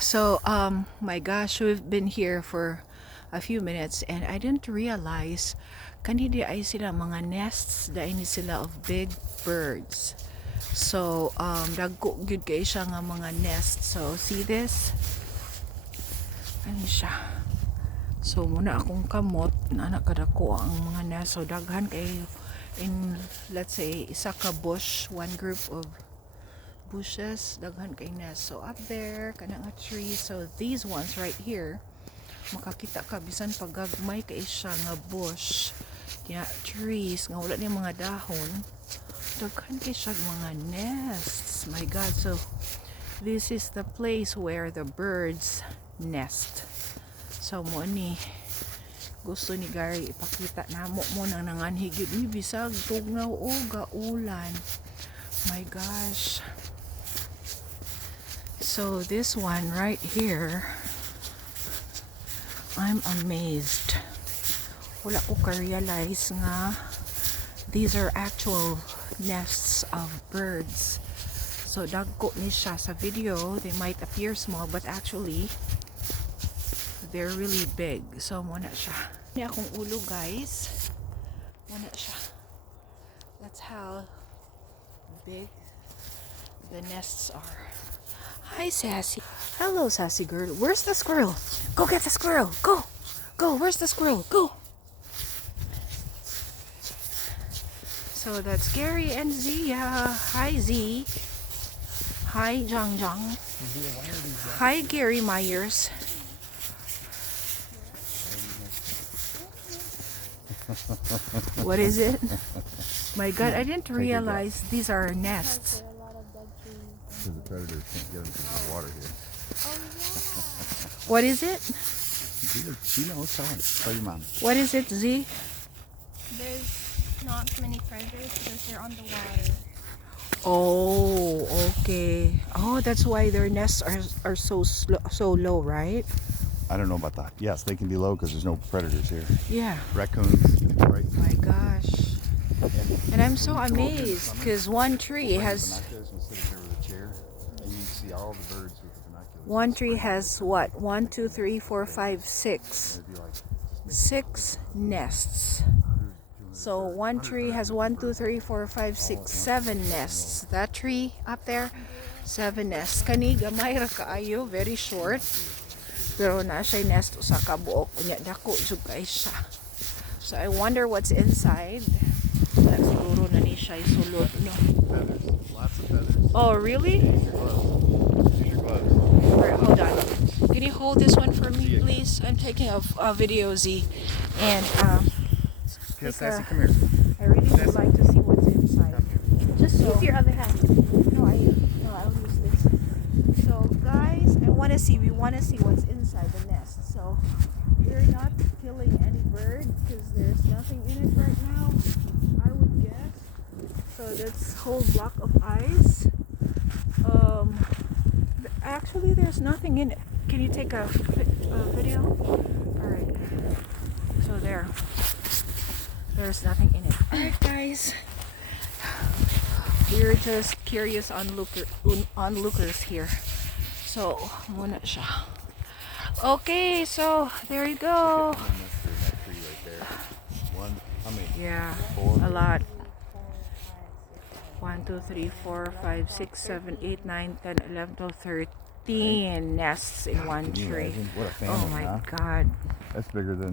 So, my gosh, we've been here for a few minutes and I didn't realize kanidi ay sila mga nests dahil ni sila of big birds. So, dagko gyud kay siya nga mga nests. So, see this? Ano siya? So, muna akong kamot na nakadako ang mga nest. So, daghan kay in, let's say, isa ka bush, one group of bushes, daghan kay nest. So up there kana nga tree, so these ones right here makakita ka bisan pagagmay kay siya nga bush kaya trees nga wala ni mga dahon, daghan kay siya mga nests. My god, so this is the place where the birds nest. So mo ni gusto ni Gary ipakita namo mo nang nanganhigid ni bisag tugnaw o gaulan. My gosh. So this one right here, I'm amazed. Wala ko ka-realize nga these are actual nests of birds. So dagko ni siya sa video. They might appear small but actually they're really big. So muna siya. Ni akong ulo guys. Muna siya. That's how big the nests are. Hi, Sassy. Hello, Sassy girl. Where's the squirrel? Go get the squirrel. Go. Go. Where's the squirrel? Go. So that's Gary and Zia. Hi, Z. Hi, Jang Jang. Hi, Gary Myers. What is it? My god, I didn't realize these are nests. Because the predators can't get them because of the water here. What is it? She knows. Tell your mom. What is it, Z? There's not many predators because they're on the water. Oh, okay. Oh, that's why their nests are so low, right? I don't know about that. Yes, they can be low because there's no predators here. Yeah. Raccoons, right? My gosh. And I'm so amazed because one tree has one tree has what? 1, 2, 3, 4, 5, 6. 6 nests. So one tree has 1, 2, 3, 4, 5, 6, 7 nests. That tree up there, 7 nests. Kani gamay ra kaayo, very short. Pero na siya nest usa ka buok unya dako jud kay siya. So I wonder what's inside. That siguro na ni siya sulod, no? Feathers, lots of feathers. Oh, really? Use your gloves. Alright, hold on. Can you hold this one for me, please? I'm taking a video, Z. And Okay, Sassy, come here. I really would like to see what's inside. Just use your other hand. No, I'll use this. So, guys, we want to see what's inside the nest. So, we're not killing any bird because there's nothing in it right now, I would guess. So, that's whole block of ice. Actually, there's nothing in it. Can you take a video? Alright. So, there's nothing in it. Alright, guys. We're just curious onlookers here. So, muna siya. Okay, so there you go. Yeah, a lot. 1, 2, 3, 4, 5, 6, 7, 8, 9, 10, 11, 12, 13 nests in one tree. What a family, Oh my huh? god. That's bigger than